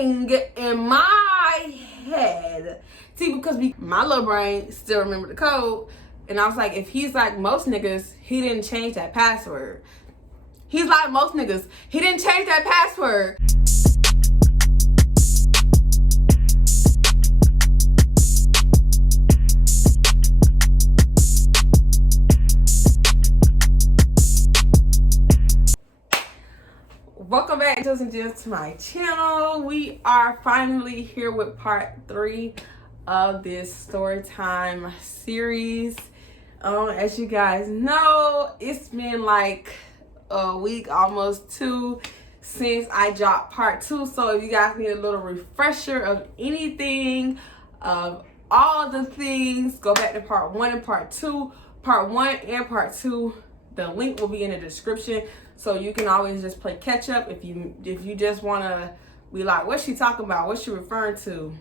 ring in my head. See, because my little brain still remember the code. And I was like, if he's like most niggas, he didn't change that password. He's like most niggas. He didn't change that password. Welcome back, Angels and Gems, to my channel. We are finally here with part 3 of this story time series. As you guys know, it's been like a week, almost 2, since I dropped part 2. So if you guys need a little refresher of anything, of all the things, go back to part 1 and part 2. Part 1 and part 2, the link will be in the description. So you can always just play catch up if you just want to be like, what's she talking about? What's she referring to?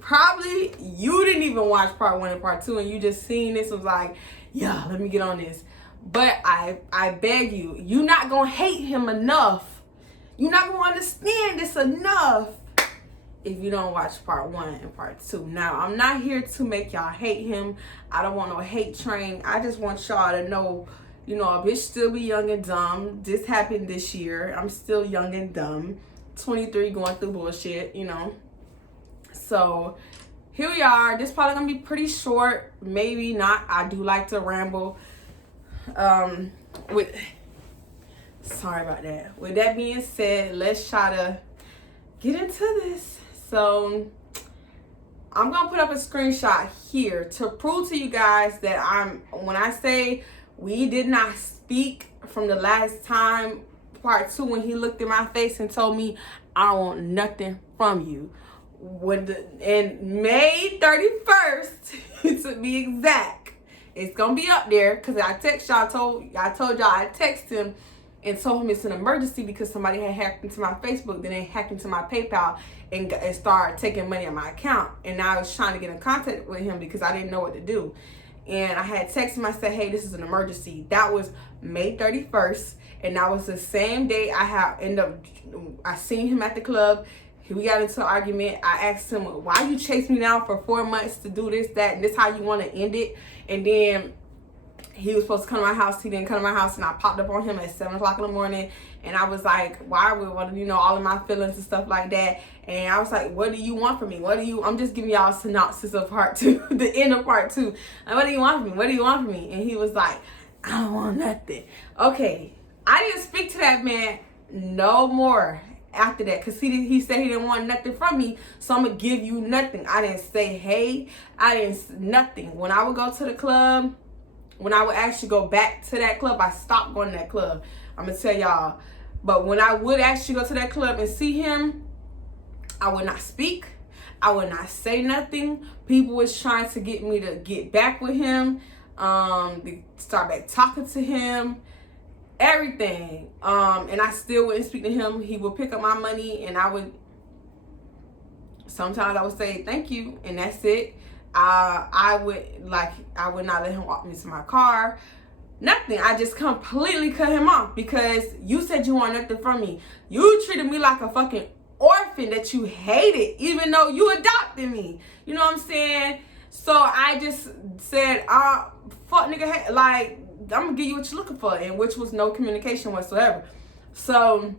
Probably you didn't even watch part 1 and part 2 and you just seen this and was like, yeah, let me get on this. But I beg you, you're not going to hate him enough. You're not going to understand this enough if you don't watch part 1 and part 2. Now, I'm not here to make y'all hate him. I don't want no hate train. I just want y'all to know, you know, a bitch still be young and dumb. This happened this year. I'm still young and dumb. 23, going through bullshit, you know. So, here we are. This probably going to be pretty short. Maybe not. I do like to ramble. Sorry about that. With that being said, let's try to get into this. So, I'm going to put up a screenshot here to prove to you guys that when I say we did not speak from the last time, part 2, when he looked in my face and told me, I don't want nothing from you. And May 31st, to be exact, it's going to be up there because I text y'all, I told y'all I texted him and told him it's an emergency because somebody had hacked into my Facebook, then they hacked into my PayPal and started taking money on my account. And I was trying to get in contact with him because I didn't know what to do. And I had texted him, I said, hey, this is an emergency. That was May 31st. And that was the same day I seen him at the club. We got into an argument. I asked him, why you chased me down for 4 months to do this, that, and this how you want to end it? And then he was supposed to come to my house. He didn't come to my house, and I popped up on him at 7 o'clock in the morning. And I was like, why would, you know, all of my feelings and stuff like that. And I was like, what do you want from me? I'm just giving y'all a synopsis of part 2, the end of part 2. Like, what do you want from me? What do you want from me? And he was like, I don't want nothing. Okay, I didn't speak to that man no more after that, because he said he didn't want nothing from me, so I'm gonna give you nothing. I didn't say hey, nothing. When I would go to the club, when I would actually go back to that club, I stopped going to that club. I'm gonna tell y'all. But when I would actually go to that club and see him, I would not speak. I would not say nothing. People was trying to get me to get back with him, to start back talking to him, everything. And I still wouldn't speak to him. He would pick up my money and sometimes I would say thank you and that's it. I would not let him walk me to my car. Nothing. I just completely cut him off because you said you want nothing from me. You treated me like a fucking orphan that you hated, even though you adopted me. You know what I'm saying? So I just said, fuck nigga, like, I'm gonna give you what you're looking for, and which was no communication whatsoever. So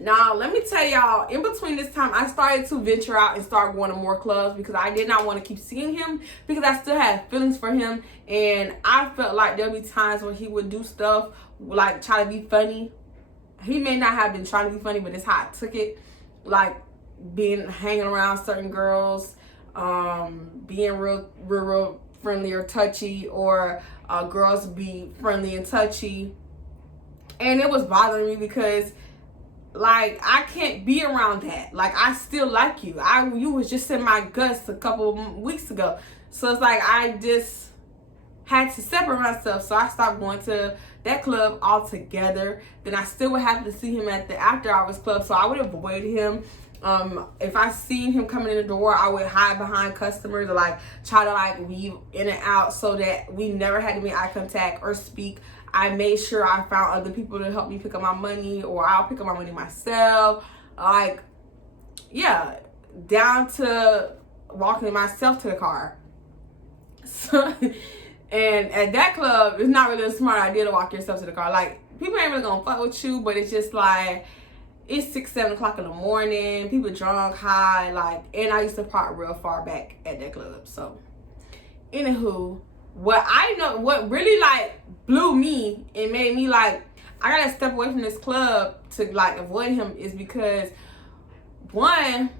now let me tell y'all, in between this time, I started to venture out and start going to more clubs because I did not want to keep seeing him because I still had feelings for him, and I felt like there'll be times where he would do stuff like try to be funny. He may not have been trying to be funny, but it's how I took it, like hanging around certain girls, being real friendly or touchy, or girls be friendly and touchy, and it was bothering me because, like, I can't be around that. Like, I still like you. You was just in my guts a couple weeks ago. So it's like I just had to separate myself. So I stopped going to that club altogether. Then I still would have to see him at the after hours club. So I would avoid him. If I seen him coming in the door, I would hide behind customers or like try to like weave in and out so that we never had to make eye contact or speak. I made sure I found other people to help me pick up my money, or I'll pick up my money myself. Like, yeah, down to walking myself to the car. So, and at that club, it's not really a smart idea to walk yourself to the car. Like, people ain't really gonna fuck with you, but it's just like, it's 6, 7 o'clock in the morning, people drunk, high, like, and I used to park real far back at that club. So, anywho, what really like blew me and made me like, I gotta step away from this club to like avoid him is because, one,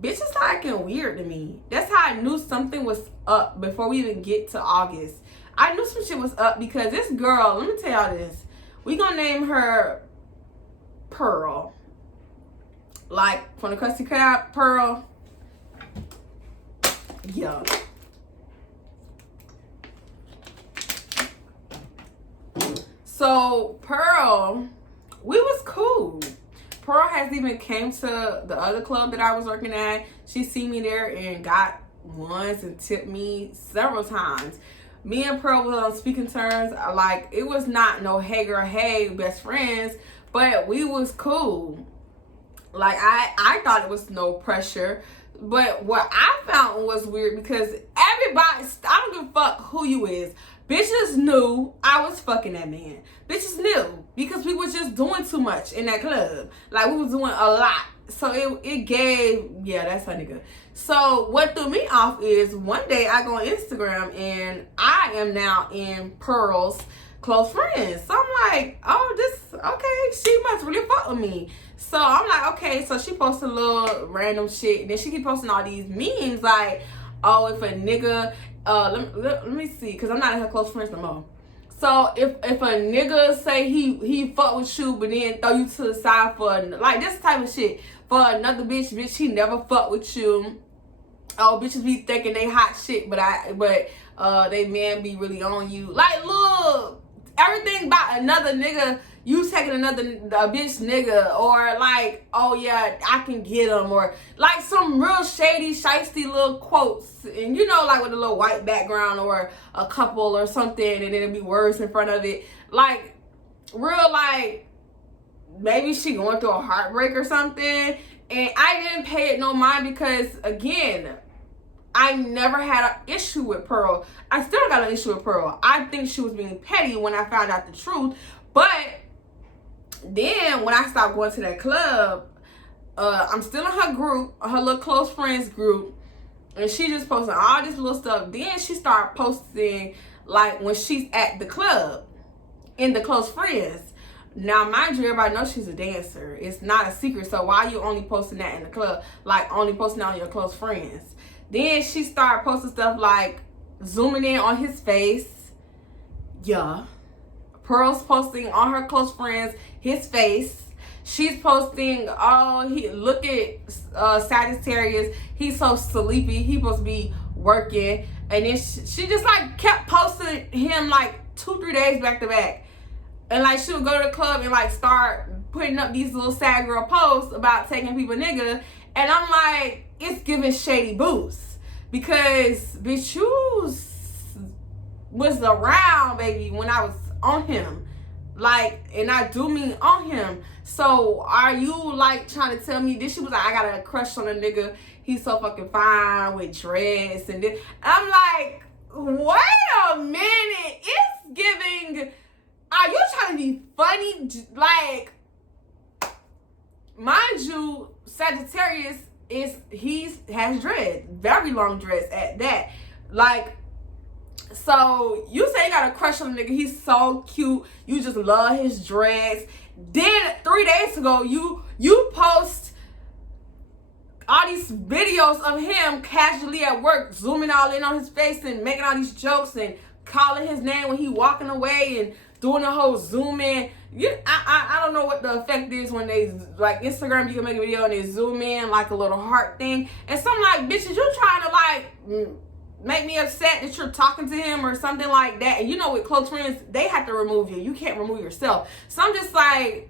bitches are acting weird to me. That's how I knew something was up before we even get to August. I knew some shit was up because this girl, let me tell y'all this. We gonna name her Pearl. Like, from the Krusty Krab, Pearl. Yeah. So, Pearl, we was cool. Pearl has even came to the other club that I was working at. She seen me there and got ones and tipped me several times. Me and Pearl was on speaking terms. Like, it was not no hey girl, hey, best friends, but we was cool. Like, I thought it was no pressure. But what I found was weird because everybody, I don't give a fuck who you is. Bitches knew I was fucking that man. Bitches knew because we was just doing too much in that club. Like, we was doing a lot. So it gave, yeah, that's a nigga. So what threw me off is one day I go on Instagram and I am now in Pearl's close friends. So I'm like, oh, this, okay, she must really fuck with me. So I'm like, okay, so she posted a little random shit. And then she keep posting all these memes like, oh, if a nigga, let me see, because I'm not in her close friends no more. So if a nigga say he fuck with you, but then throw you to the side for, like, this type of shit. For another bitch, he never fuck with you. Oh, bitches be thinking they hot shit, but they man be really on you. Like, look, everything about another nigga, you taking a bitch nigga, or like, oh yeah, I can get him, or like some real shady, shiesty little quotes, and you know, like with a little white background or a couple or something, and then it'll be words in front of it, like real, like maybe she going through a heartbreak or something, and I didn't pay it no mind because, again, I never had an issue with Pearl. I still got an issue with Pearl. I think she was being petty when I found out the truth. But then when I stopped going to that club, I'm still in her group, her little close friends group, and she just posting all this little stuff. Then she started posting like when she's at the club in the close friends. Now, mind you, everybody knows she's a dancer. It's not a secret. So why are you only posting that in the club? Like, only posting that on your close friends. Then she started posting stuff like zooming in on his face. Yeah. Pearl's posting on her close friends his face. She's posting, oh, look at Sagittarius. He's so sleepy. He supposed to be working. And then she just like kept posting him like 2-3 days back to back. And like she would go to the club and like start putting up these little sad girl posts about taking people nigga. And I'm like, it's giving shady boosts. Because bitch, you was around, baby, when I was on him. Like, and I do mean on him. So are you like trying to tell me this? She was like, I got a crush on a nigga. He's so fucking fine with dreads and this. I'm like, wait a minute. It's giving, are you trying to be funny? Like, mind you, Sagittarius has dreads, very long dreads at that. Like, so you say you got a crush on a nigga, he's so cute, you just love his dreads. Then 3 days ago, you post all these videos of him casually at work, zooming all in on his face and making all these jokes and calling his name when he walking away and doing the whole zoom in. I don't know what the effect is when they, like Instagram, you can make a video and they zoom in like a little heart thing. And so I'm like, bitches, you trying to like make me upset that you're talking to him or something like that. And you know, with close friends, they have to remove you. You can't remove yourself. So I'm just like,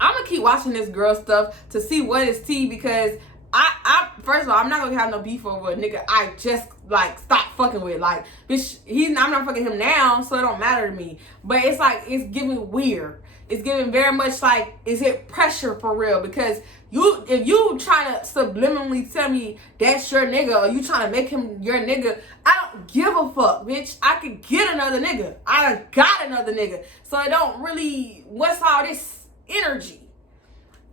I'm gonna keep watching this girl stuff to see what is tea, because I first of all, I'm not gonna have no beef over a nigga I just like stopped fucking with. Like, bitch, I'm not fucking him now, so it don't matter to me. But it's like, it's giving weird. It's giving very much like, is it pressure for real? Because if you trying to subliminally tell me that's your nigga, or you trying to make him your nigga, I don't give a fuck, bitch. I could get another nigga. I done got another nigga. So it don't really, what's all this energy?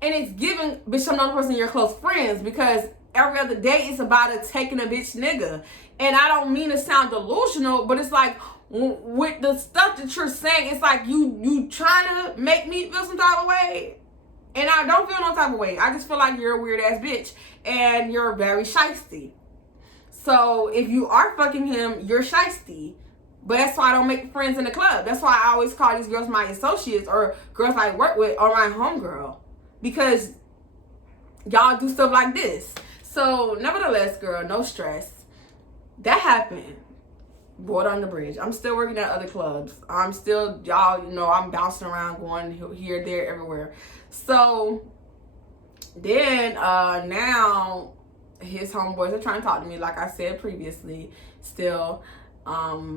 And it's giving, bitch, I'm not the person you're close friends, because every other day it's about a taking a bitch nigga. And I don't mean to sound delusional, but it's like, with the stuff that you're saying, it's like you trying to make me feel some type of way. And I don't feel no type of way. I just feel like you're a weird ass bitch. And you're very shiesty. So if you are fucking him, you're shiesty. But that's why I don't make friends in the club. That's why I always call these girls my associates, or girls I work with, or my homegirl. Because y'all do stuff like this. So nevertheless, girl, no stress. That happened. Water on the bridge. I'm still working at other clubs. I'm still, y'all, you know, I'm bouncing around, going here, there, everywhere. So then now his homeboys are trying to talk to me, like I said previously. Still, I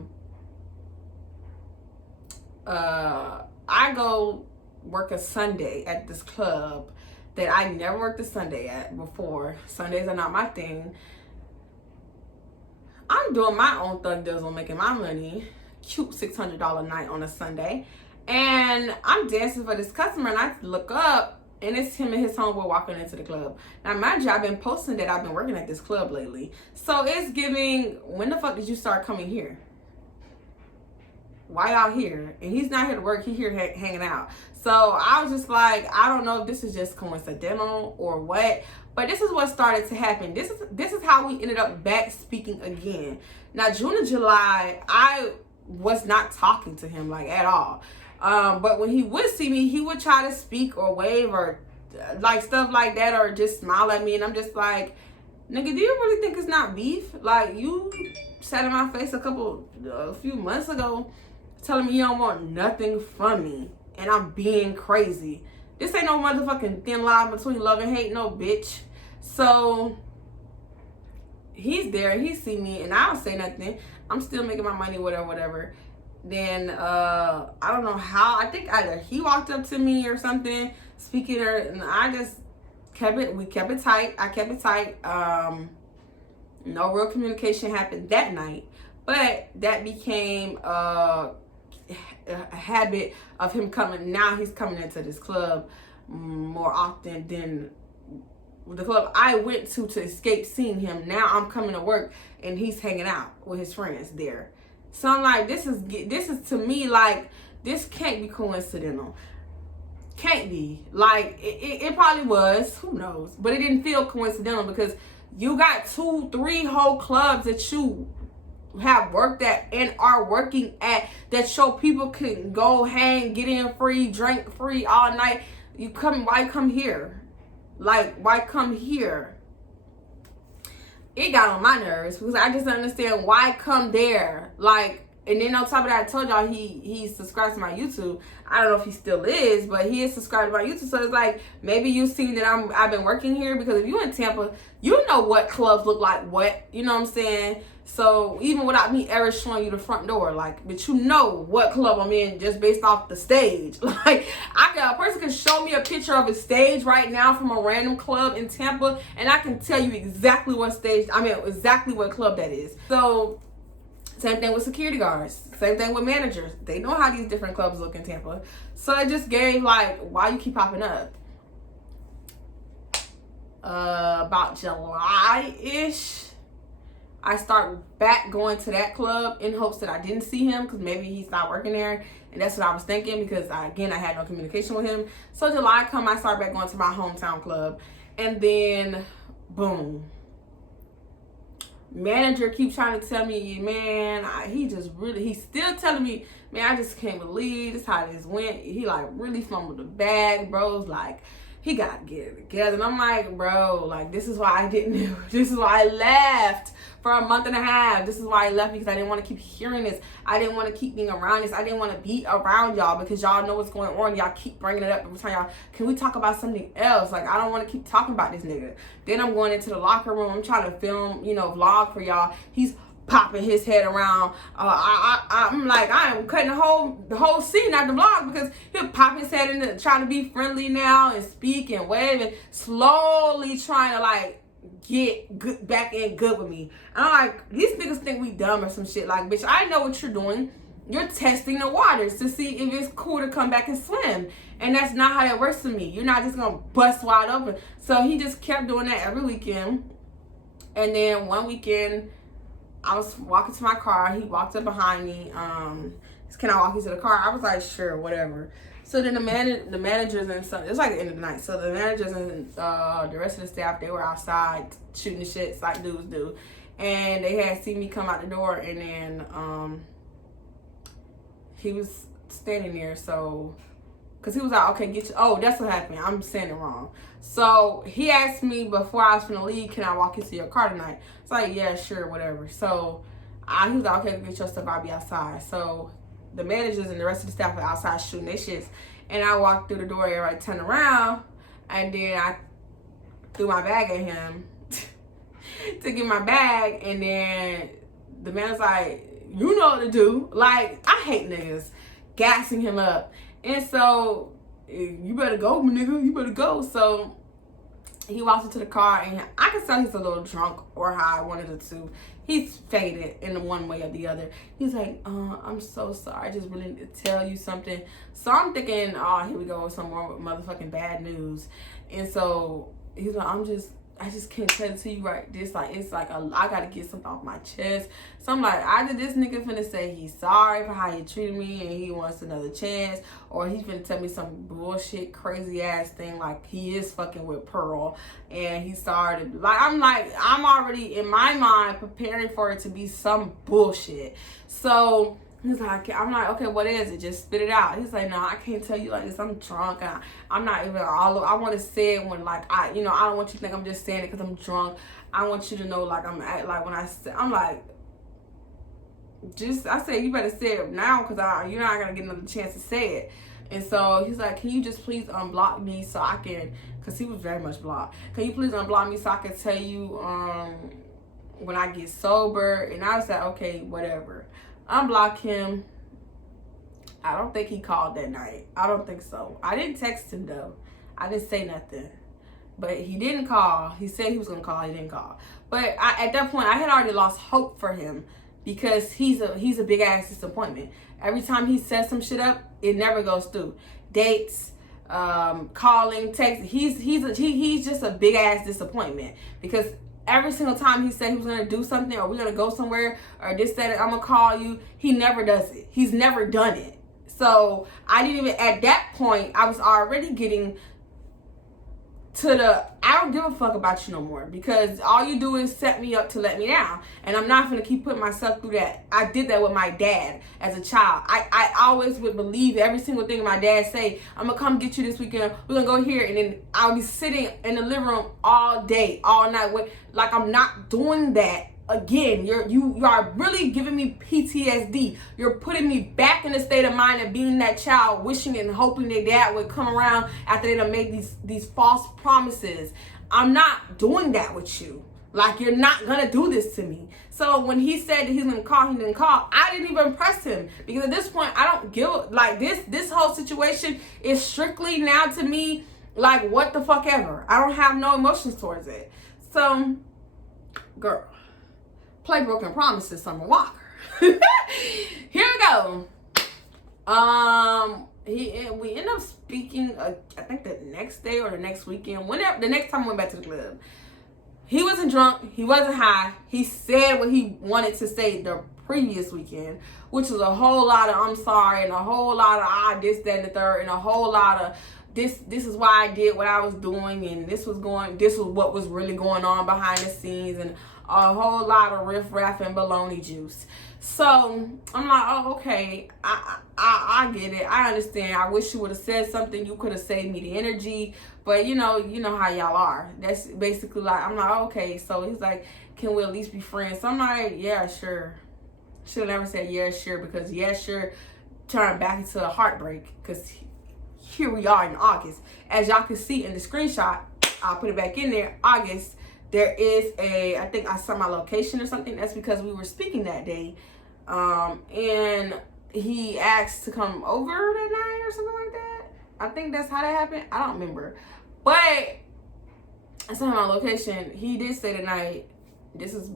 go work a Sunday at this club that I never worked a Sunday at before. Sundays are not my thing. I'm doing my own thug dizzle, making my money. Cute $600 night on a Sunday. And I'm dancing for this customer, and I look up, and it's him and his homeboy walking into the club. Now, mind you, I've been posting that I've been working at this club lately. So it's giving, when the fuck did you start coming here? Why y'all here? And he's not here to work, he's here hanging out. So I was just like, I don't know if this is just coincidental or what. But this is what started to happen. This is how we ended up back speaking again. Now, June and July, I was not talking to him like at all. But when he would see me, he would try to speak or wave or like stuff like that, or just smile at me. And I'm just like, nigga, do you really think it's not beef? Like, you sat in my face a few months ago telling me you don't want nothing from me. And I'm being crazy. This ain't no motherfucking thin line between love and hate, no bitch. So he's there, he see me, and I don't say nothing. I'm still making my money, whatever. Then I don't know how. I think either he walked up to me or something, speaking, and I just kept it. We kept it tight. I kept it tight. No real communication happened that night, but that became a habit of him coming. Now he's coming into this club more often than the club I went to escape seeing him. Now I'm coming to work and he's hanging out with his friends there. So I'm like, this is to me like, this can't be coincidental. Can't be. Like, it probably was, who knows, but it didn't feel coincidental, because you got 2-3 whole clubs that you have worked at and are working at that show people can go hang, get in free, drink free all night. Why come here? Like, why come here? It got on my nerves, because I just don't understand why come there. Like, and then on top of that, I told y'all he subscribed to my YouTube. I don't know if he still is, but he is subscribed to my YouTube. So it's like, maybe you see that I've been working here, because if you in Tampa, you know what clubs look like what, you know what I'm saying? So even without me ever showing you the front door, like, but you know what club I'm in just based off the stage. Like, a person can show me a picture of a stage right now from a random club in Tampa, and I can tell you exactly what stage, exactly what club that is. So same thing with security guards, same thing with managers. They know how these different clubs look in Tampa. So it just gave like, why you keep popping up? About July-ish, I start back going to that club in hopes that I didn't see him, because maybe he stopped working there. And that's what I was thinking, because I had no communication with him. So July come, I start back going to my hometown club. And then, boom. Manager keeps trying to tell me, man, he's still telling me, man, I just can't believe this how this went. He like really fumbled the bag, bros. Like, he got to get it together. And I'm like, bro, like, this is why I didn't do. This is why I left for a month and a half. This is why I left, because I didn't want to keep hearing this. I didn't want to keep being around this. I didn't want to be around y'all, because y'all know what's going on. Y'all keep bringing it up every time. Y'all, can we talk about something else? Like, I don't want to keep talking about this nigga. Then I'm going into the locker room. I'm trying to film, vlog for y'all. He's popping his head around. I'm like, I am cutting the whole scene out the vlog because he'll pop his head in, trying to be friendly now and speak and wave and slowly trying to like get good, back in good with me. And I'm like, these niggas think we dumb or some shit. Like, bitch, I know what you're doing. You're testing the waters to see if it's cool to come back and swim. And that's not how that works for me. You're not just gonna bust wide open. So he just kept doing that every weekend. And then one weekend, I was walking to my car. He walked up behind me. Can I walk you to the car? I was like, sure, whatever. So then the managers and some, it was like the end of the night. So the managers and the rest of the staff, they were outside shooting the shits like dudes do. And they had seen me come out the door, and then he was standing there. So, because he was like, okay, get you. Oh, that's what happened. I'm saying it wrong. So he asked me before I was finna leave, can I walk you to your car tonight? It's like, yeah, sure, whatever. So he was like, okay, get your stuff, I'll be outside. So the managers and the rest of the staff were outside shooting their shits. And I walked through the door, everybody turned around, and then I threw my bag at him to get my bag. And then the man's like, you know what to do. Like, I hate niggas gassing him up. And so, you better go, nigga, you better go. So he walks into the car, and I can tell he's a little drunk or high, one of the two. He's faded in one way or the other. He's like, I'm so sorry. I just really need to tell you something. So I'm thinking, oh, here we go with some more motherfucking bad news. And so he's like, I just can't tell it to you right this. Like, it's like, I got to get something off my chest. So I'm like, either this nigga finna say he's sorry for how he treated me and he wants another chance, or he's finna tell me some bullshit, crazy ass thing like he is fucking with Pearl and he's sorry to, like, I'm already in my mind preparing for it to be some bullshit. So he's like, I'm like, okay, what is it? Just spit it out. He's like, no, I can't tell you like this. I'm drunk. I'm not even all over. I want to say it when like, I don't want you to think I'm just saying it because I'm drunk. I want you to know like like when I say, I'm like, I say, you better say it now because you're not going to get another chance to say it. And so he's like, can you just please unblock me so I can, because he was very much blocked. Can you please unblock me so I can tell you when I get sober? And I was like, okay, whatever. Unblock him. I don't think he called that night. I don't think so. I didn't text him though. I didn't say nothing. But he didn't call. He said he was going to call. He didn't call. But at that point, I had already lost hope for him because he's a big ass disappointment. Every time he sets some shit up, it never goes through. Dates, calling, texting. He's just a big ass disappointment because every single time he said he was going to do something or we're going to go somewhere or this, that, I'm going to call you, he never does it. He's never done it. So I didn't even, at that point, I was already getting to I don't give a fuck about you no more because all you do is set me up to let me down. And I'm not going to keep putting myself through that. I did that with my dad as a child. I always would believe every single thing my dad say. I'm going to come get you this weekend. We're going to go here. And then I'll be sitting in the living room all day, all night. Like I'm not doing that again. You are really giving me PTSD. You're putting me back in the state of mind of being that child, wishing and hoping their dad would come around after they done made these false promises. I'm not doing that with you. Like, you're not gonna do this to me. So when he said that he's gonna call, he didn't call. I didn't even press him because at this point I don't give like this whole situation is strictly now to me like what the fuck ever. I don't have no emotions towards it. So, girl, play broken promises, Summer Walker. Here we go. We end up speaking. I think the next day or the next weekend. Whenever the next time we went back to the club, he wasn't drunk. He wasn't high. He said what he wanted to say the previous weekend, which was a whole lot of I'm sorry and a whole lot of this, that, and the third, and a whole lot of this is why I did what I was doing, and this was what was really going on behind the scenes, and a whole lot of riff-raff and baloney juice. So I'm like, oh, okay, I get it. I understand. I wish you would have said something. You could have saved me the energy. But you know how y'all are. That's basically like, I'm like, oh, okay. So he's like, can we at least be friends? So I'm like, yeah, sure. Should have never said yeah, sure, because yeah, sure turned back into a heartbreak. Because here we are in August. As y'all can see in the screenshot, I'll put it back in there. August, there is I think I saw my location or something. That's because we were speaking that day. And he asked to come over that night or something like that. I think that's how that happened. I don't remember. But I saw my location. He did stay the night. This is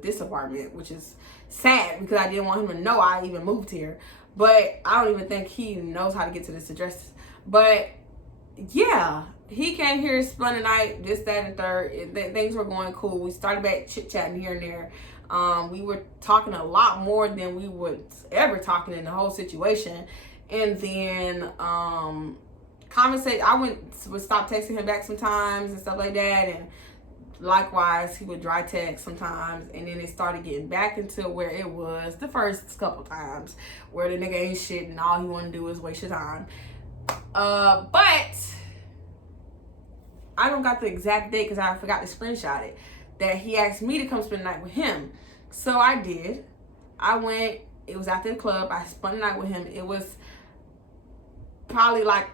this apartment, which is sad because I didn't want him to know I even moved here. But I don't even think he knows how to get to this address. But yeah, he came here, spent the night, this, that, and third. Things were going cool. We started back chit-chatting here and there. We were talking a lot more than we would ever talking in the whole situation. And then I would stop texting him back sometimes and stuff like that. And likewise, he would dry text sometimes, and then it started getting back into where it was the first couple times, where the nigga ain't shit and all he want to do is waste your time. But I don't got the exact date because I forgot to screenshot it, that he asked me to come spend the night with him. So I did. I went. It was after the club. I spent the night with him. It was probably like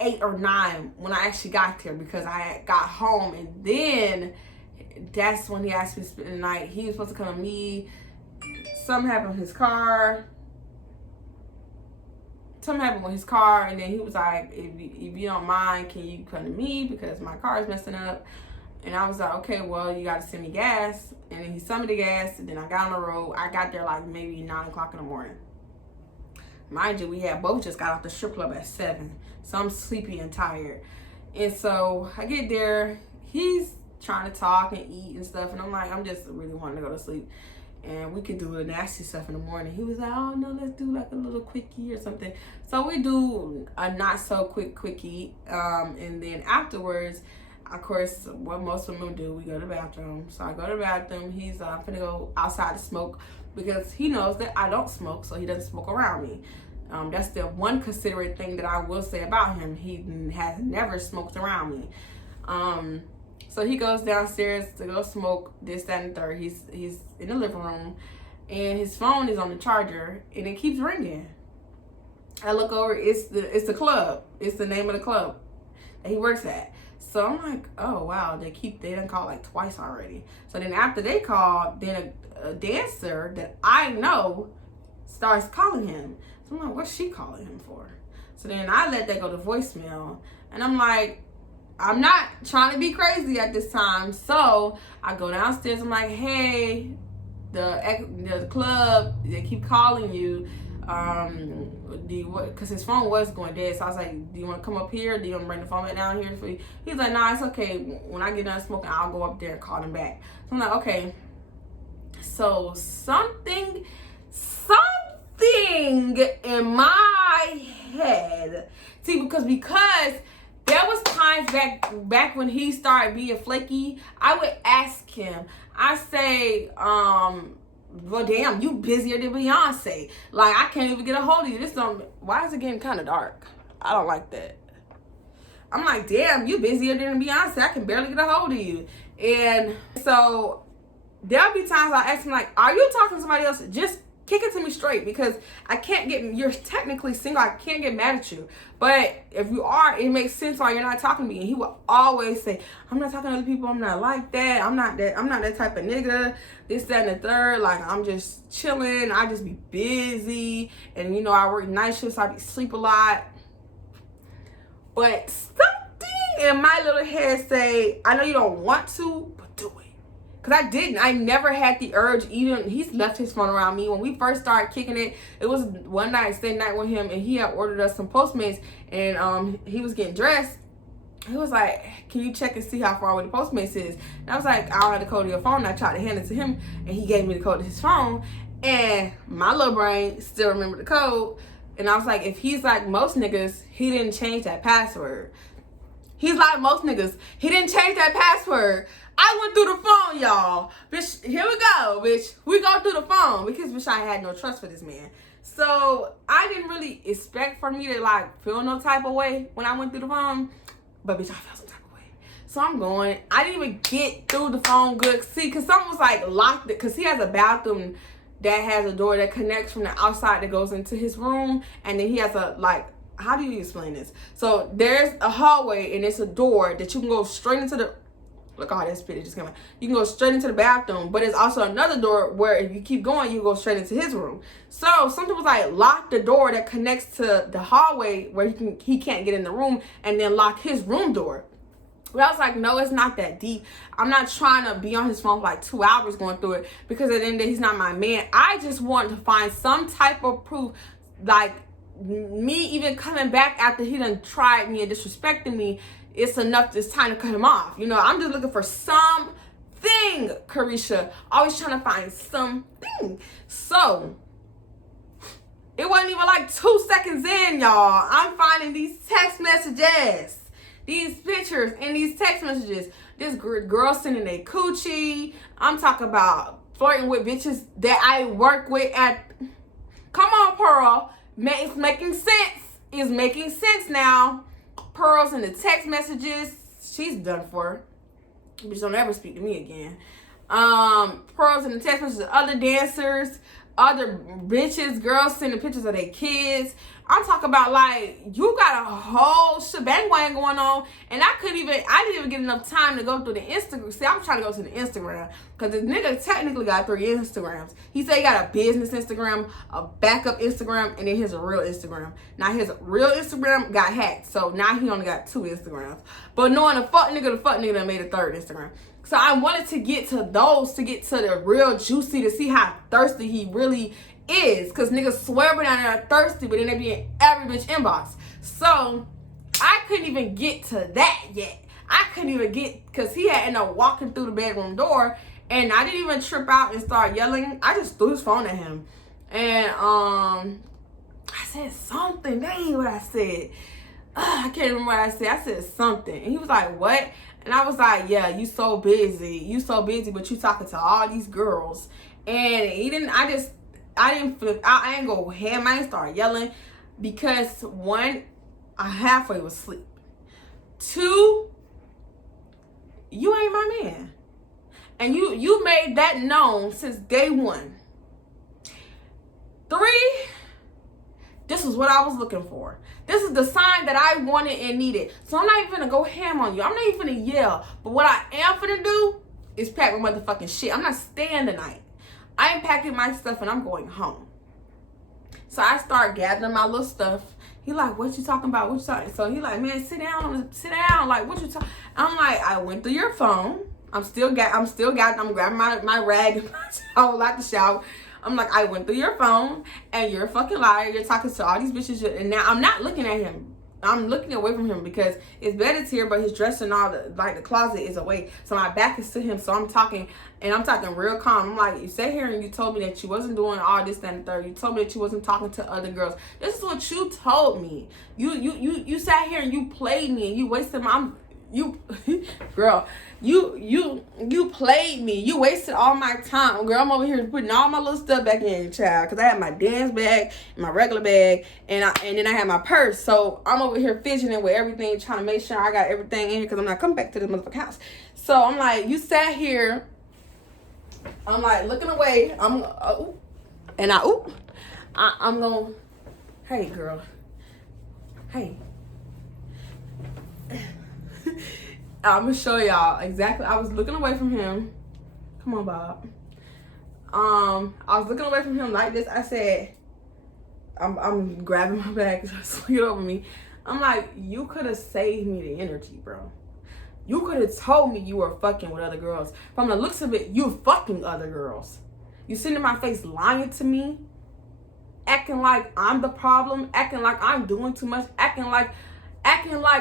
8 or 9 when I actually got there, because I got home, and then that's when he asked me to spend the night. He was supposed to come to me. Something happened with his car. And then he was like, if you don't mind, can you come to me because my car is messing up? And I was like, okay, well, you got to send me gas. And then he sent me the gas, and then I got on the road. I got there like maybe 9 o'clock in the morning. Mind you, we had both just got off the strip club at 7. So I'm sleepy and tired. And so I get there. He's trying to talk and eat and stuff. And I'm like, I'm just really wanting to go to sleep. And we could do the nasty stuff in the morning. He was like, oh, no, let's do like a little quickie or something. So we do a not so quick quickie. And then afterwards, of course, what most women do, we go to the bathroom. So I go to the bathroom. He's finna go outside to smoke, because he knows that I don't smoke, so he doesn't smoke around me. That's the one considerate thing that I will say about him. He has never smoked around me. So he goes downstairs to go smoke, this, that, and third. He's in the living room, and his phone is on the charger, and it keeps ringing. I look over, it's the club. It's the name of the club that he works at. So I'm like, oh wow, they done called like twice already. So then after they called, then a dancer that I know starts calling him. So I'm like, what's she calling him for? So then I let that go to voicemail, and I'm like, I'm not trying to be crazy at this time. So I go downstairs. I'm like, hey, the club, they keep calling you. Because his phone was going dead. So I was like, do you want to come up here? Do you want to bring the phone back down here for you? He's like, nah, it's okay. When I get done smoking, I'll go up there and call him back. So I'm like, okay. So something in my head. See, because there was times back when he started being flaky, I would ask him, I say, well, damn, you busier than Beyonce. Like, I can't even get a hold of you. Why is it getting kind of dark? I don't like that. I'm like, damn, you busier than Beyonce. I can barely get a hold of you. And so there'll be times I ask him, like, are you talking to somebody else? Just kick it to me straight, because you're technically single. I can't get mad at you. But if you are, it makes sense why you're not talking to me. And he will always say, I'm not talking to other people. I'm not like that. I'm not that type of nigga. This, that, and the third. Like, I'm just chilling. I just be busy. And, you know, I work night shifts. I be sleep a lot. But something in my little head say, I know you don't want to, but do it. Because I didn't. I never had the urge. Even he's left his phone around me. When we first started kicking it, it was one night, stay night with him, and he had ordered us some Postmates, and he was getting dressed. He was like, can you check and see how far away the Postmates is? And I was like, I don't have the code of your phone. And I tried to hand it to him, and he gave me the code of his phone. And my little brain still remembered the code. And I was like, if he's like most niggas, he didn't change that password. He's like most niggas. He didn't change that password. I went through the phone, y'all. Bitch, here we go, bitch. We go through the phone, because, bitch, I had no trust for this man. So I didn't really expect for me to, like, feel no type of way when I went through the phone. But, bitch, I felt some type of way. So I'm going. I didn't even get through the phone good. See, because something was, like, locked. Because he has a bathroom that has a door that connects from the outside that goes into his room. And then he has a, like, how do you explain this? So there's a hallway, and it's a door that you can go straight into the, look, all that spit just coming. You can go straight into the bathroom, but there's also another door where if you keep going, you go straight into his room. So something was like lock the door that connects to the hallway where he can't get in the room, and then lock his room door. But I was like, no, it's not that deep. I'm not trying to be on his phone for like 2 hours going through it, because at the end of the day, he's not my man. I just want to find some type of proof, like me even coming back after he done tried me and disrespected me. It's enough. It's time to cut him off. You know, I'm just looking for something, Carisha. Always trying to find something. So it wasn't even like 2 seconds in, y'all. I'm finding these text messages. These pictures and these text messages. This girl sending a coochie. I'm talking about flirting with bitches that I work with at. Come on, Pearl. It's making sense. It's making sense now. Pearl's in the text messages. She's done for. Bitch, don't ever speak to me again. Pearl's in the text messages. Other dancers. Other bitches, girls sending pictures of their kids. I'm talking about, like, you got a whole shebang wang going on, and I didn't even get enough time to go through the Instagram. See, I'm trying to go to the Instagram, because this nigga technically got 3 Instagrams. He said he got a business Instagram, a backup Instagram, and then his real Instagram. Now, his real Instagram got hacked, so now he only got 2 Instagrams. But knowing the fuck nigga that made a 3rd Instagram. So I wanted to get to those, to get to the real juicy, to see how thirsty he really is. Because niggas swear but down there thirsty, but then they be in every bitch inbox. So I couldn't even get to that yet. I couldn't even get, because he had ended up walking through the bedroom door, and I didn't even trip out and start yelling. I just threw his phone at him. And I said something. That ain't what I said. I can't remember what I said. I said something. And he was like, what? And I was like, yeah, you so busy. You so busy, but you talking to all these girls. And I didn't go ham. I didn't start yelling, because 1, I halfway was asleep. 2, you ain't my man. And you made that known since day 1. 3, this is what I was looking for. This is the sign that I wanted and needed. So I'm not even gonna go ham on you. I'm not even gonna yell. But what I am gonna do is pack my motherfucking shit. I'm not staying the night. I am packing my stuff and I'm going home. So I start gathering my little stuff. He like, what you talking about? What you talking? So he like, man, sit down. Like, what you talking? I'm like, I went through your phone. I'm grabbing my rag and my towel like the shower. I'm like, I went through your phone, and you're a fucking liar. You're talking to all these bitches, and now I'm not looking at him. I'm looking away from him, because his bed is here, but his dress and all the closet is away. So my back is to him. So I'm talking, and I'm talking real calm. I'm like, you sat here and you told me that you wasn't doing all this, that, and the third. You told me that you wasn't talking to other girls. This is what you told me. You sat here and you played me, and you wasted girl, you played me. You wasted all my time. Girl, I'm over here putting all my little stuff back in, child. Because I had my dance bag and my regular bag. And then I had my purse. So I'm over here fidgeting with everything, trying to make sure I got everything in here, because I'm not coming back to this motherfucking house. So I'm like, you sat here. I'm like looking away. I'm going, hey, girl. Hey. I'm gonna show y'all exactly. I was looking away from him. Come on, Bob. I was looking away from him like this. I said, I'm grabbing my bag, swing it over me. I'm like, you could have saved me the energy, bro. You could have told me you were fucking with other girls. From the looks of it, you fucking other girls. You sitting in my face lying to me, acting like I'm the problem, acting like I'm doing too much, acting like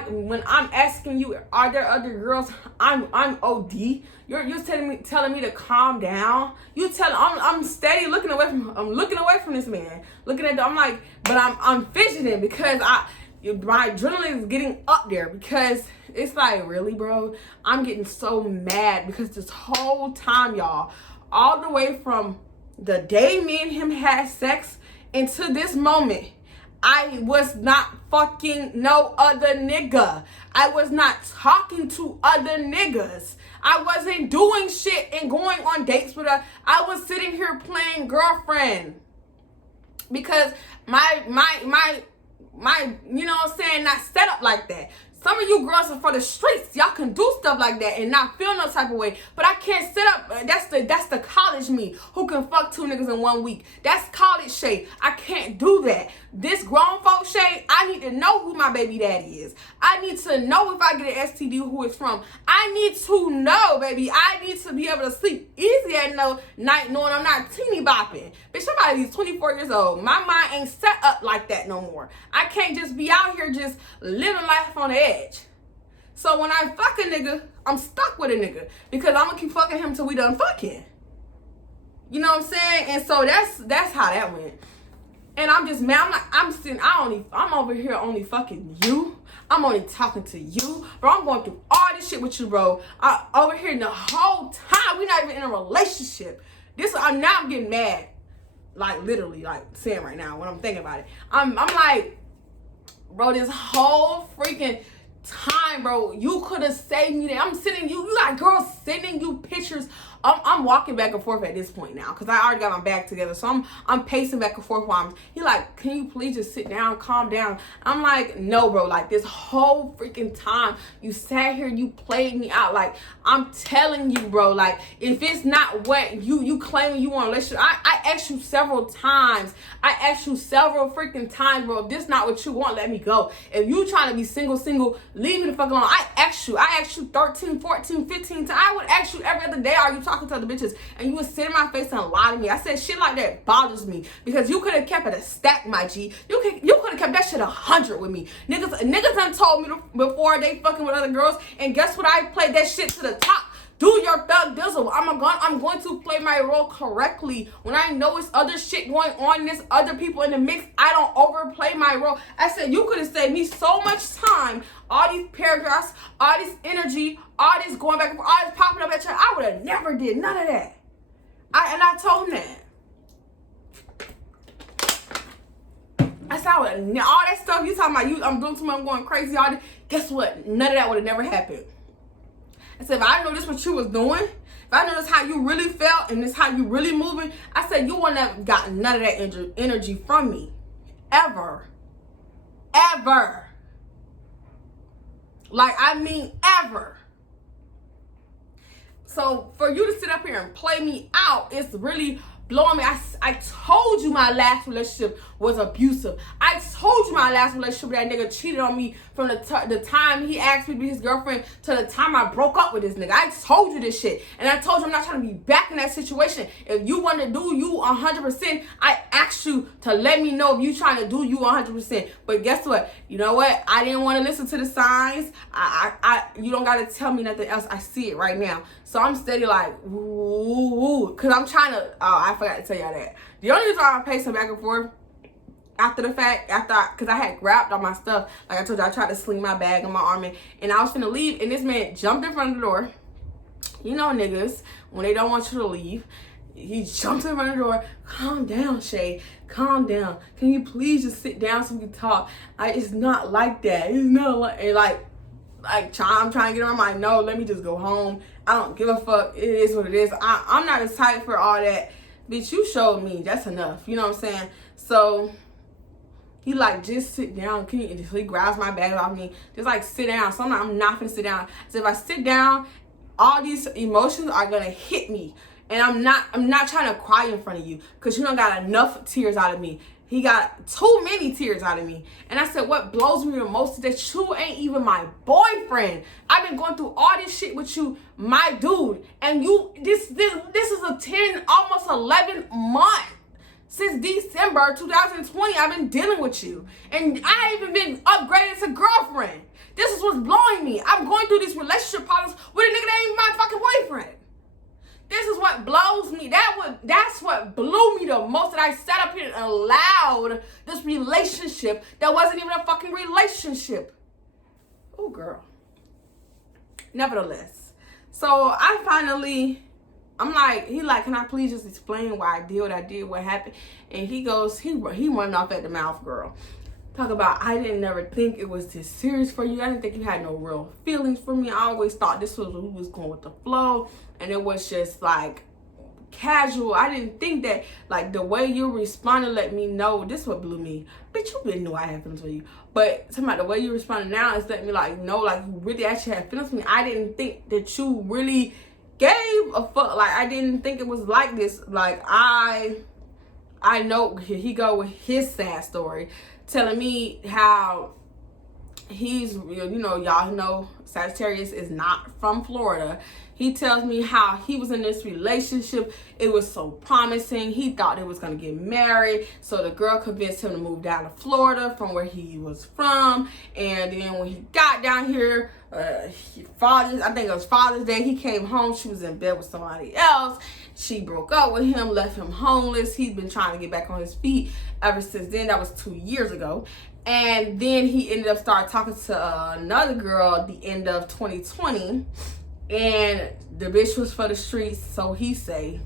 when I'm asking you, are there other girls, I'm OD. You're telling me to calm down. I'm steady looking away from. I'm looking away from this man. Looking at. I'm like, but I'm fidgeting, because my adrenaline is getting up there, because it's like, really, bro. I'm getting so mad, because this whole time, y'all, all the way from the day me and him had sex into this moment, I was not fucking no other nigga. I was not talking to other niggas. I wasn't doing shit and going on dates with her. I was sitting here playing girlfriend, because my, you know what I'm saying, not set up like that. Some of you girls are for the streets. Y'all can do stuff like that and not feel no type of way. But I can't sit up. That's the college me who can fuck 2 niggas in 1 week. That's college Shaye. I can't do that. This grown folk Shaye, I need to know who my baby daddy is. I need to know if I get an STD who it's from. I need to know, baby. I need to be able to sleep easy at night knowing I'm not teeny bopping. Bitch, somebody's 24 years old. My mind ain't set up like that no more. I can't just be out here just living life on the edge. So when I fuck a nigga, I'm stuck with a nigga because I'm gonna keep fucking him till we done fucking. You know what I'm saying? And so that's how that went. And I'm just mad. I'm over here only fucking you. I'm only talking to you. Bro, I'm going through all this shit with you, bro. Over here the whole time. We're not even in a relationship. I'm getting mad. Like literally, like saying right now when I'm thinking about it. I'm like, bro, this whole freaking time, bro, you could have saved me there. I'm sending you got girls sending you pictures. I'm walking back and forth at this point now because I already got my bag together. So I'm pacing back and forth while he like, can you please just sit down, calm down? I'm like, no, bro, like this whole freaking time you sat here, you played me out. Like, I'm telling you, bro, like if it's not what you claiming you want a relationship, I asked you several times. I asked you several freaking times, bro, if this not what you want, let me go. If you trying to be single, leave me the fuck alone. I asked you 13, 14, 15 times. I would ask you every other day, are you talking to other bitches? And you would sit in my face and lie to me. I said shit like that bothers me because you could have kept it a stack, my G. You could have kept that shit 100 with me. Niggas done told me before they fucking with other girls, and guess what? I played that shit to the top. Do your thug dizzle. I'm going to play my role correctly. When I know it's other shit going on, there's other people in the mix, I don't overplay my role. I said, you could have saved me so much time, all these paragraphs, all this energy, all this going back and forth, all this popping up at you. I would have never did none of that. I told him that. I said, all that stuff you talking about, I'm doing too much, I'm going crazy, all this. Guess what? None of that would have never happened. I said, if I know this what you was doing, if I know this how you really felt and this how you really moving, I said, you wouldn't have gotten none of that energy from me. Ever. Ever. Like, I mean, ever. So, for you to sit up here and play me out, it's really blowing me. I told you my last relationship was abusive. I told you my last relationship that nigga cheated on me from the time he asked me to be his girlfriend to the time I broke up with this nigga. I told you this shit. And I told you I'm not trying to be back in that situation. If you want to do you 100%, I asked you to let me know if you trying to do you 100%. But guess what? You know what? I didn't want to listen to the signs. You don't got to tell me nothing else. I see it right now. So I'm steady like, woo, because I'm trying to, I forgot to tell y'all that. The only reason I'm pacing back and forth after the fact, because I had grabbed all my stuff, like I told you, I tried to sling my bag on my arm, and I was finna leave, and this man jumped in front of the door. You know niggas, when they don't want you to leave, he jumped in front of the door. Calm down, Shaye. Calm down. Can you please just sit down so we can talk? It's not like that. It's not like, and I'm trying to get him. I'm like, no, let me just go home. I don't give a fuck. It is what it is. I'm not as tight for all that. Bitch, you showed me. That's enough. You know what I'm saying? So he like, just sit down. So he grabs my bag off me. Just like sit down. So I'm not gonna sit down. So if I sit down, all these emotions are gonna hit me. And I'm not trying to cry in front of you because you don't got enough tears out of me. He got too many tears out of me. And I said, what blows me the most is that you ain't even my boyfriend. I've been going through all this shit with you, my dude. And this is a 10, almost 11 month. Since December 2020, I've been dealing with you. And I ain't even been upgraded to girlfriend. This is what's blowing me. I'm going through these relationship problems with a nigga that ain't my fucking boyfriend. This is what blows me. That's what blew me the most. That I sat up here and allowed this relationship that wasn't even a fucking relationship. Oh, girl. Nevertheless. So I finally, he like, can I please just explain why I did what I did, what happened? And he goes, he running off at the mouth, girl. Talk about, I didn't never think it was this serious for you. I didn't think you had no real feelings for me. I always thought this was who was going with the flow. And it was just like casual. I didn't think that, like, the way you responded let me know. This what blew me. Bitch, you been knew I had feelings for you. But talking about the way you responded now is letting me, like, know, like, you really actually had feelings for me. I didn't think that you really gave a fuck. Like, I didn't think it was like this. Like, I know, here he go with his sad story, telling me how he's, you know, y'all know Sagittarius is not from Florida. He tells me how he was in this relationship. It was so promising. He thought they was going to get married. So the girl convinced him to move down to Florida from where he was from. And then when he got down here, I think it was Father's Day, he came home. She was in bed with somebody else. She broke up with him, left him homeless. He's been trying to get back on his feet ever since then. That was 2 years ago. And then he ended up started talking to another girl at the end of 2020. And the bitch was for the streets, so he say.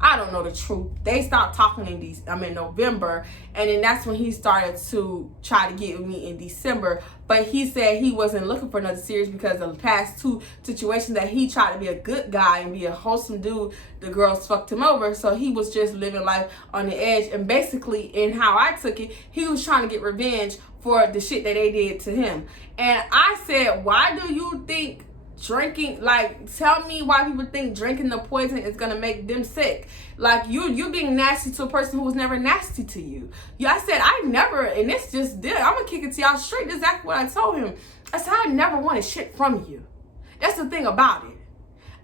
I don't know the truth. They stopped talking in November, and then that's when he started to try to get with me in December. But he said he wasn't looking for another series because of the past 2 situations that he tried to be a good guy and be a wholesome dude. The girls fucked him over, so he was just living life on the edge. And basically, in how I took it, he was trying to get revenge for the shit that they did to him. And I said, why do you think drinking, like, tell me why people think drinking the poison is gonna make them sick? Like, you being nasty to a person who was never nasty to you. I said I never, and it's just I'm gonna kick it to y'all straight. That's exactly what I told him. I said I never wanted shit from you. That's the thing about it.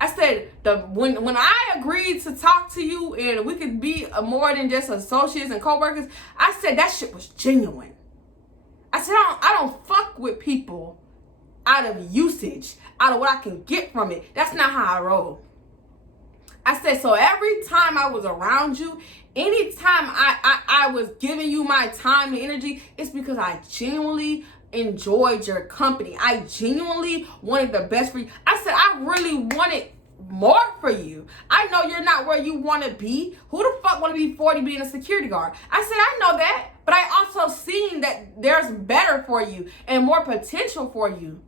I said when I agreed to talk to you and we could be more than just associates and co-workers, I said that shit was genuine. I said I don't fuck with people out of usage, out of what I can get from it. That's not how I roll. I said, so every time I was around you, anytime I was giving you my time and energy, it's because I genuinely enjoyed your company. I genuinely wanted the best for you. I said, I really wanted more for you. I know you're not where you want to be. Who the fuck want to be 40 being a security guard? I said, I know that, but I also seen that there's better for you and more potential for you.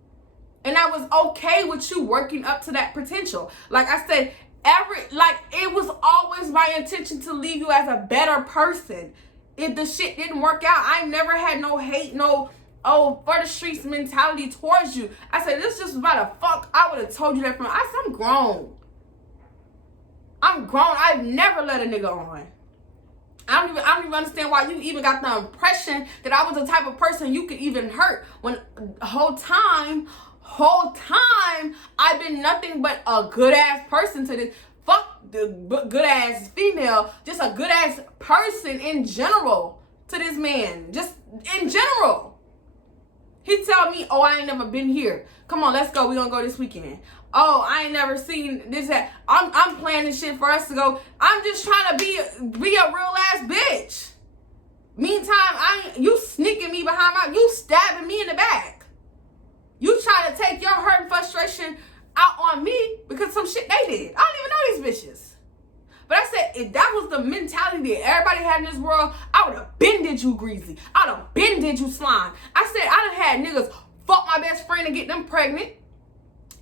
And I was okay with you working up to that potential. Like I said, it was always my intention to leave you as a better person. If the shit didn't work out, I never had no hate, no, oh, for the streets mentality towards you. I said, this just about a fuck. I would have told you that from, I said, I'm grown. I'm grown. I've never let a nigga on. I don't even understand why you even got the impression that I was the type of person you could even hurt when the whole time I've been nothing but a good ass person to this. Fuck the good ass female, just a good ass person in general to this man, just in general. He tell me, oh, I ain't never been here. Come on, let's go. We gonna go this weekend. Oh, I ain't never seen this. That I'm planning shit for us to go. I'm just trying to be a real ass bitch. Meantime, you sneaking me behind you stabbing me in the back. You trying to take your hurt and frustration out on me because some shit they did. I don't even know these bitches. But I said, if that was the mentality that everybody had in this world, I would have been did you greasy. I would have been did you slime. I said, I done had niggas fuck my best friend and get them pregnant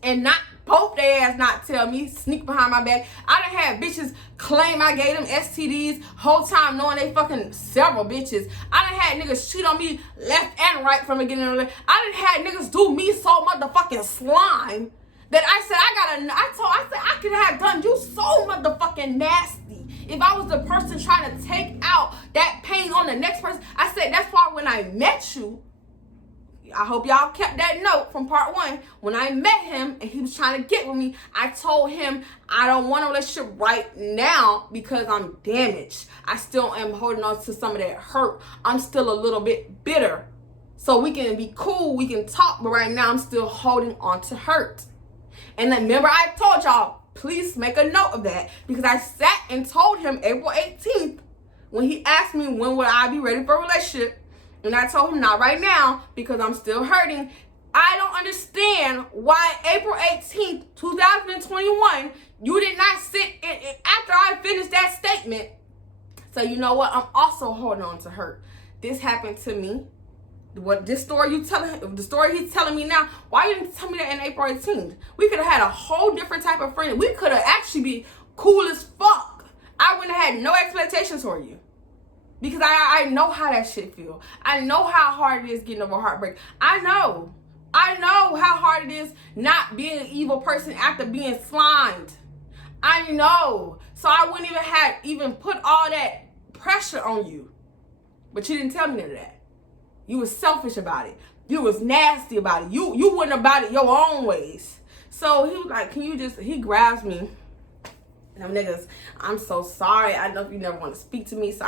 and not both their ass not tell me, sneak behind my back. I done had bitches claim I gave them STDs whole time knowing they fucking several bitches. I done had niggas cheat on me left and right from the beginning of the day. I done had niggas do me so motherfucking slime that I said I said I could have done you so motherfucking nasty if I was the person trying to take out that pain on the next person. I said that's why when I met you, I hope y'all kept that note from part 1. When I met him and he was trying to get with me, I told him I don't want a relationship right now because I'm damaged. I still am holding on to some of that hurt. I'm still a little bit bitter. So we can be cool, we can talk, but right now I'm still holding on to hurt. And then remember I told y'all, please make a note of that because I sat and told him April 18th when he asked me when would I be ready for a relationship. And I told him not right now because I'm still hurting. I don't understand why April 18th, 2021, you did not sit after I finished that statement. So you know what? I'm also holding on to hurt. This happened to me. The story he's telling me now, why you didn't tell me that in April 18th? We could have had a whole different type of friend. We could have actually cool as fuck. I wouldn't have had no expectations for you. Because I know how that shit feel. I know how hard it is getting over heartbreak. I know how hard it is not being an evil person after being slimed. I know. So I wouldn't even put all that pressure on you. But you didn't tell me none of that. You was selfish about it. You was nasty about it. You went about it your own ways. So he was like, he grabs me. And them niggas, I'm so sorry. I know you never want to speak to me. So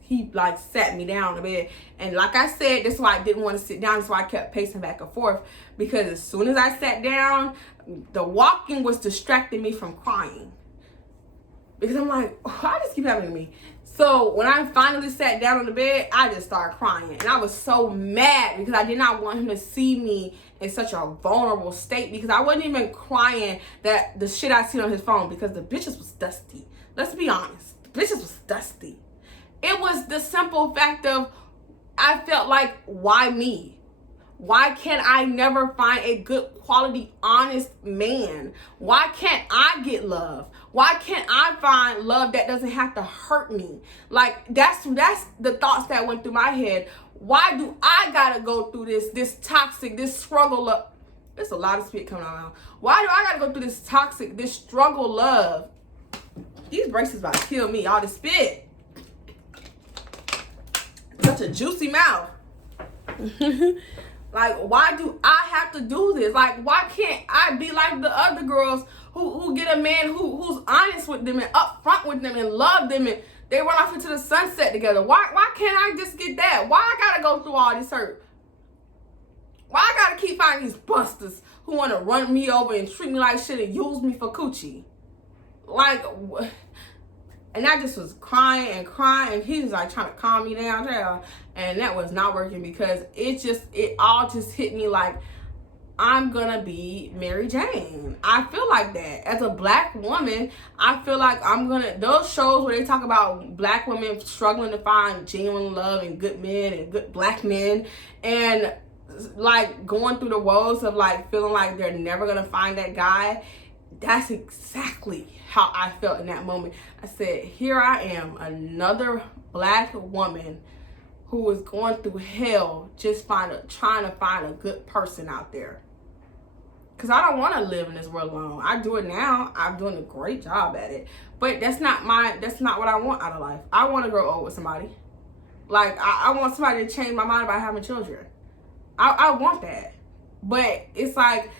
he like sat me down on the bed. And like I said, that's why I didn't want to sit down. That's why I kept pacing back and forth. Because as soon as I sat down, the walking was distracting me from crying. Because I'm like, why does this keep happening to me? So when I finally sat down on the bed, I just started crying. And I was so mad because I did not want him to see me in such a vulnerable state, because I wasn't even crying that the shit I seen on his phone, because the bitches was dusty. Let's be honest. The bitches was dusty. It was the simple fact of, I felt like, why me? Why can't I never find a good quality, honest man? Why can't I get love? Why can't I find love that doesn't have to hurt me? Like, that's the thoughts that went through my head. Why do I gotta go through this toxic, this struggle? There's a lot of spit coming out now. Why do I gotta go through this toxic, this struggle love? These braces about to kill me. All the spit. Such a juicy mouth. Like, why do I have to do this? Like, why can't I be like the other girls who get a man who's honest with them and upfront with them and love them, and they run off into the sunset together? Why can't I just get that? Why I gotta go through all this hurt? Why I gotta keep finding these busters who want to run me over and treat me like shit and use me for coochie? Like, and I just was crying and crying, and he was like trying to calm me down there, and that was not working, because it all just hit me like, I'm gonna be Mary Jane. I feel like that. As a black woman, I feel like those shows where they talk about black women struggling to find genuine love and good men and good black men, and like going through the woes of like feeling like they're never gonna find that guy. That's exactly how I felt in that moment. I said, here I am, another black woman who is going through hell, just trying to find a good person out there. Because I don't want to live in this world alone. I do it now. I'm doing a great job at it. But that's not what I want out of life. I want to grow old with somebody. Like, I want somebody to change my mind about having children. I want that. But it's like,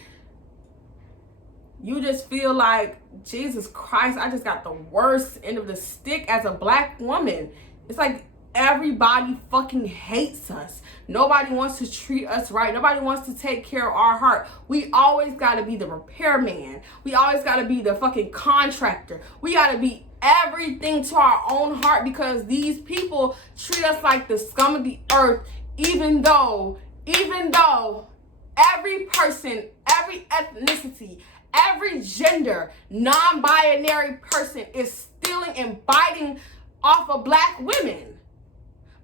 you just feel like, Jesus Christ, I just got the worst end of the stick as a black woman. It's like everybody fucking hates us. Nobody wants to treat us right. Nobody wants to take care of our heart. We always got to be the repairman. We always got to be the fucking contractor. We got to be everything to our own heart, because these people treat us like the scum of the earth, even though every person, every ethnicity, every gender, non-binary person is stealing and biting off of black women.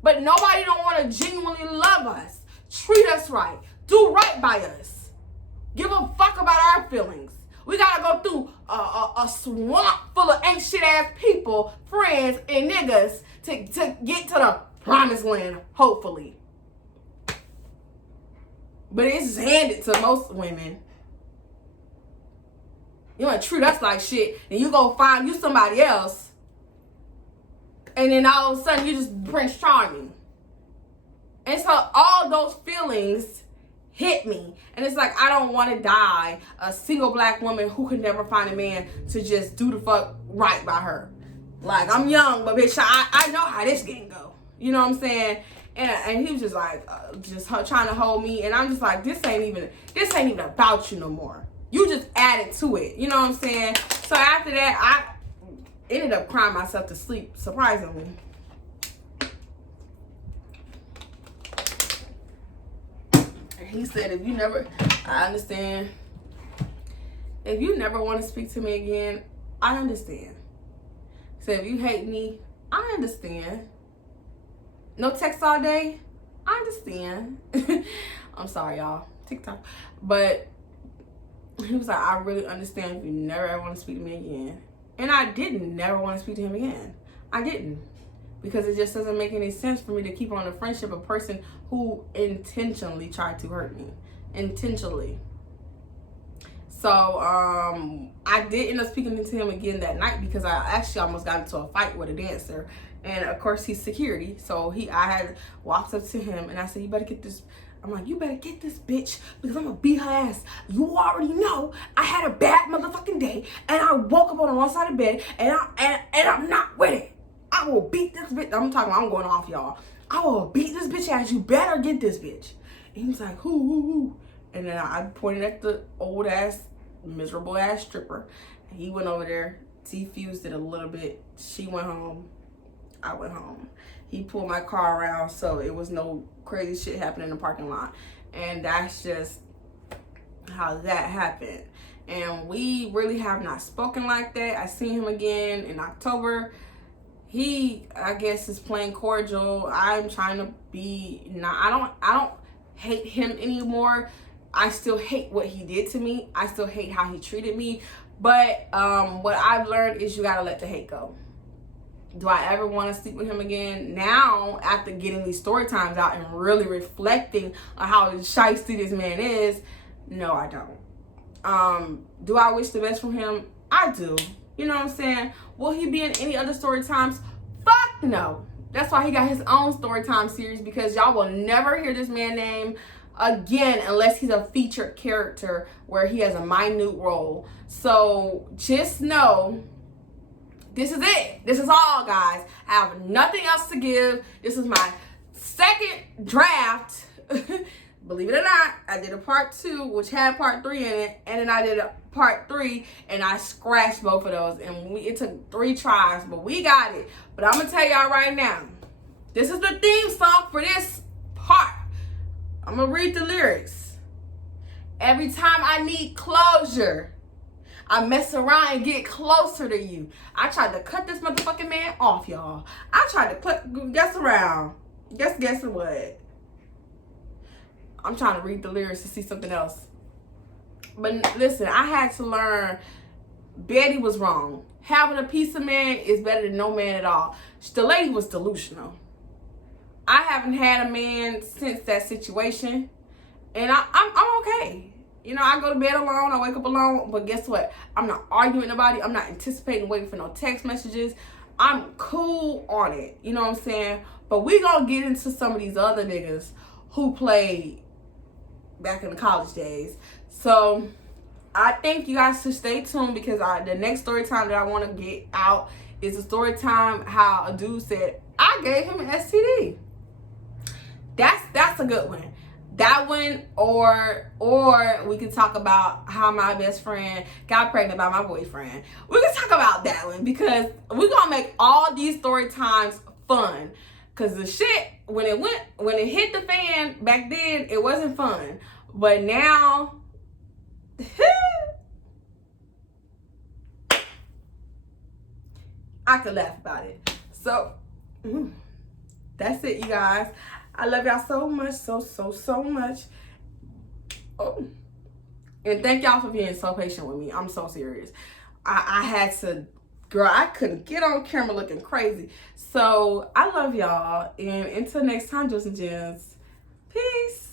But nobody don't want to genuinely love us, treat us right, do right by us, give a fuck about our feelings. We gotta go through a swamp full of ain't shit ass people, friends, and niggas to get to the promised land, hopefully. But it's handed to most women. You want to treat us like shit, and you go find you somebody else, and then all of a sudden you just Prince Charming. And so all those feelings hit me, and it's like, I don't want to die a single black woman who could never find a man to just do the fuck right by her. Like, I'm young, but bitch, I know how this game go. You know what I'm saying? And he was just like, trying to hold me, and I'm just like, this ain't even about you no more. You just added to it. You know what I'm saying? So after that, I ended up crying myself to sleep, surprisingly. And he said, I understand. If you never want to speak to me again, I understand. He said, if you hate me, I understand. No text all day, I understand. I'm sorry, y'all. TikTok. But he was like, I really understand if you never ever want to speak to me again. And I didn't never want to speak to him again. I didn't. Because it just doesn't make any sense for me to keep on a friendship a person who intentionally tried to hurt me. Intentionally. So, I did end up speaking to him again that night because I actually almost got into a fight with a dancer. And of course he's security. So I had walked up to him and I said, you better get this. I'm like, you better get this bitch because I'm gonna beat her ass. You already know I had a bad motherfucking day and I woke up on the wrong side of bed and I'm not with it. I will beat this bitch. I'm going off, y'all. I will beat this bitch ass. You better get this bitch. And he's like, who? And then I pointed at the old ass, miserable ass stripper. And he went over there, defused it a little bit. She went home. I went home. He pulled my car around, so it was no crazy shit happening in the parking lot. And that's just how that happened. And we really have not spoken like that. I seen him again in October. He, I guess, is playing cordial. I'm trying to be not. I don't hate him anymore. I still hate what he did to me. I still hate how he treated me. But what I've learned is you gotta let the hate go. Do I ever want to sleep with him again? Now, after getting these story times out and really reflecting on how shiesty this man is, no, I don't. Do I wish the best for him? I do. You know what I'm saying? Will he be in any other story times? Fuck no. That's why he got his own story time series, because y'all will never hear this man's name again unless he's a featured character where he has a minute role. So just know, this is it. This is all, guys. I have nothing else to give. This is my second draft. Believe it or not, I did a part 2, which had part 3 in it, and then I did a part 3, and I scratched both of those, and it took 3 tries, but we got it. But I'm gonna tell y'all right now, this is the theme song for this part. I'm gonna read the lyrics. Every time I need closure, I mess around and get closer to you. I tried to cut this motherfucking man off, y'all. I tried to guess around. Guess what? I'm trying to read the lyrics to see something else. But listen, I had to learn Betty was wrong. Having a piece of man is better than no man at all. The lady was delusional. I haven't had a man since that situation. And I'm okay. You know, I go to bed alone. I wake up alone. But guess what? I'm not arguing with nobody. I'm not anticipating waiting for no text messages. I'm cool on it. You know what I'm saying? But we gonna get into some of these other niggas who played back in the college days. So I think you guys should stay tuned, because the next story time that I want to get out is a story time how a dude said I gave him an STD. That's a good one. That one, or we can talk about how my best friend got pregnant by my boyfriend. We can talk about that one, because we're gonna make all these story times fun. Cause the shit, when it hit the fan back then, it wasn't fun. But now, I could laugh about it. So, that's it, you guys. I love y'all so much, so much. Oh, and thank y'all for being so patient with me. I'm so serious. I had to, girl, I couldn't get on camera looking crazy. So I love y'all, and until next time, Jewels and Gems, peace.